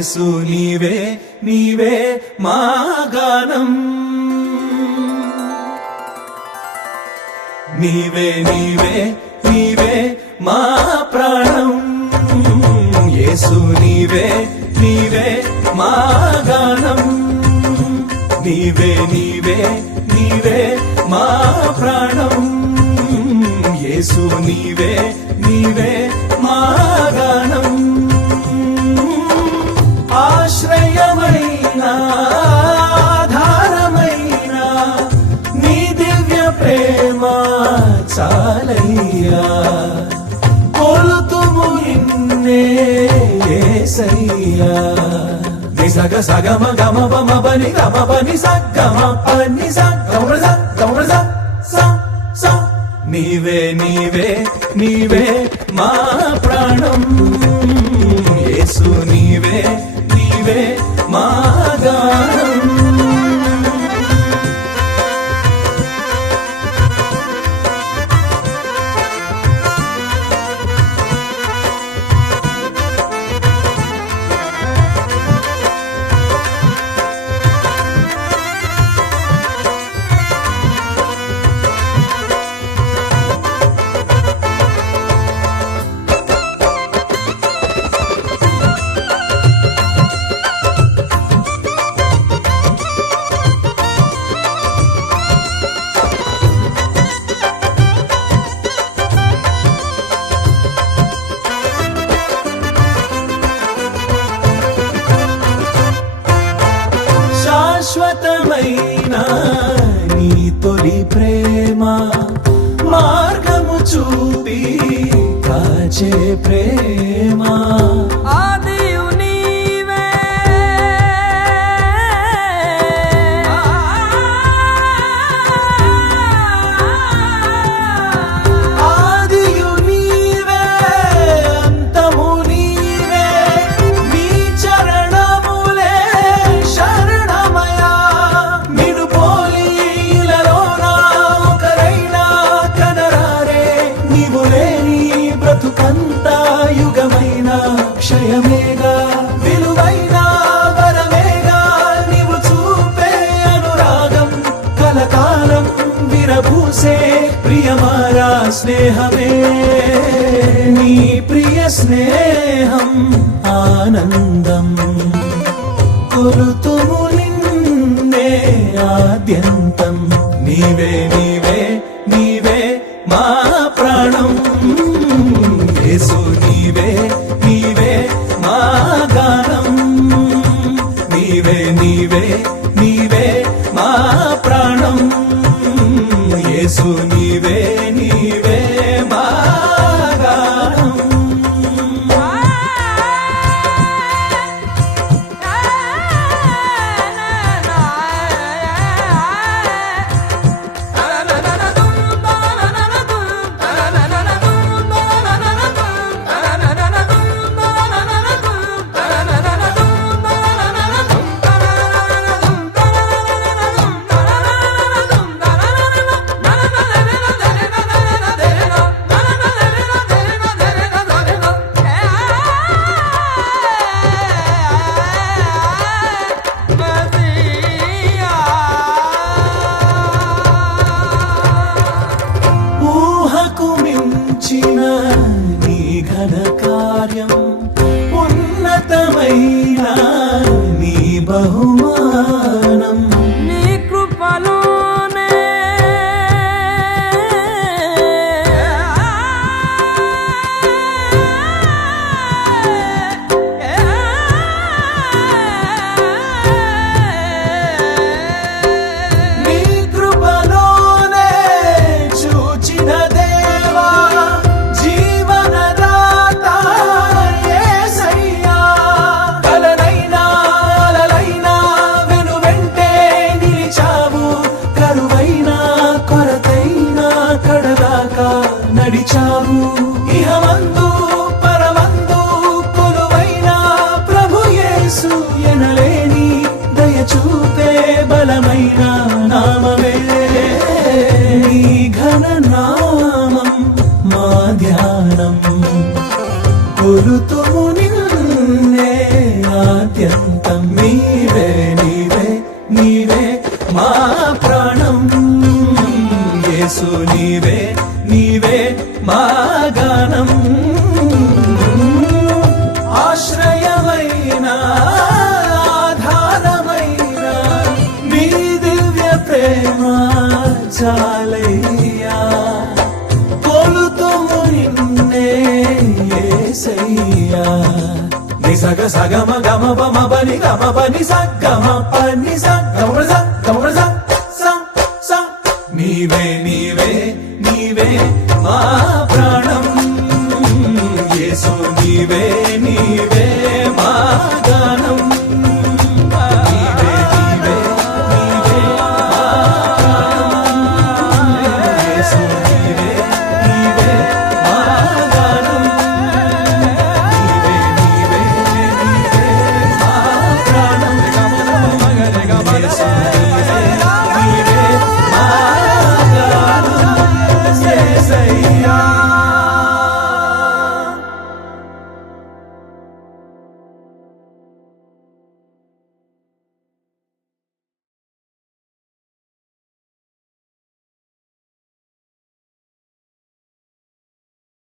యేసు నీవే నీవే మా గానం నీవే నీవే నీవే మా ప్రాణం యేసు నీవే నీవే మా గానం నీవే నీవే నీవే మా ప్రాణం యేసు నీవే నీవే మా గానం ఆశ్రయమైన ఆధారమైన నీ దివ్య ప్రేమ చాలయ్యా కొలుతుము నిన్నే యేసయ్యా నిసగ సగమ గమ బమ బని గమ బని సగమ పని సగమ సగమ స నీవే నీవే నీవే మా ప్రాణం యేసు నీవే నీవే మా గానం శాశ్వతమైన నీ తొలి ప్రేమ మార్గము చూపి కాచే ప్రేమ ఆదియు నీవే ఆదియు నీవే అంతము నీవే నీ చరణములే శరణమయా నిన్ను పోలి ఇలలోనా ఒకరైనా కనరారే నీవు లేని బ్రతుకంతా యుగమైన క్షయమేగా విలువైన వరమేగా నీవు చూపే అనురాగం కలకాలం విరబూసే ప్రియమారా స్నేహమే నీ ప్రియ స్నేహం ఆనందం కొలుతుము నిన్నే ఆద్యంతం నీవే నీవే నీవే మా ప్రాణం యేసు నీవే నీవే మా గానం నీవే నీవే నీవే మా ప్రాణం యేసు నీవే నీవే మా గానం యేసు నీవే నీవే మా గానం ఆశ్రయమైన ఆధారమైన నీ దివ్య ప్రేమ చాలయ్యా కొలుతుము నిన్నే యేసయ్యా నిసగ సగమ గమ బమ బని గమ బని సగమ పని సగమ సగమ స నీవే నీవే నీవే మా ప్రాణం యేసు నీవే నీవే మా గానం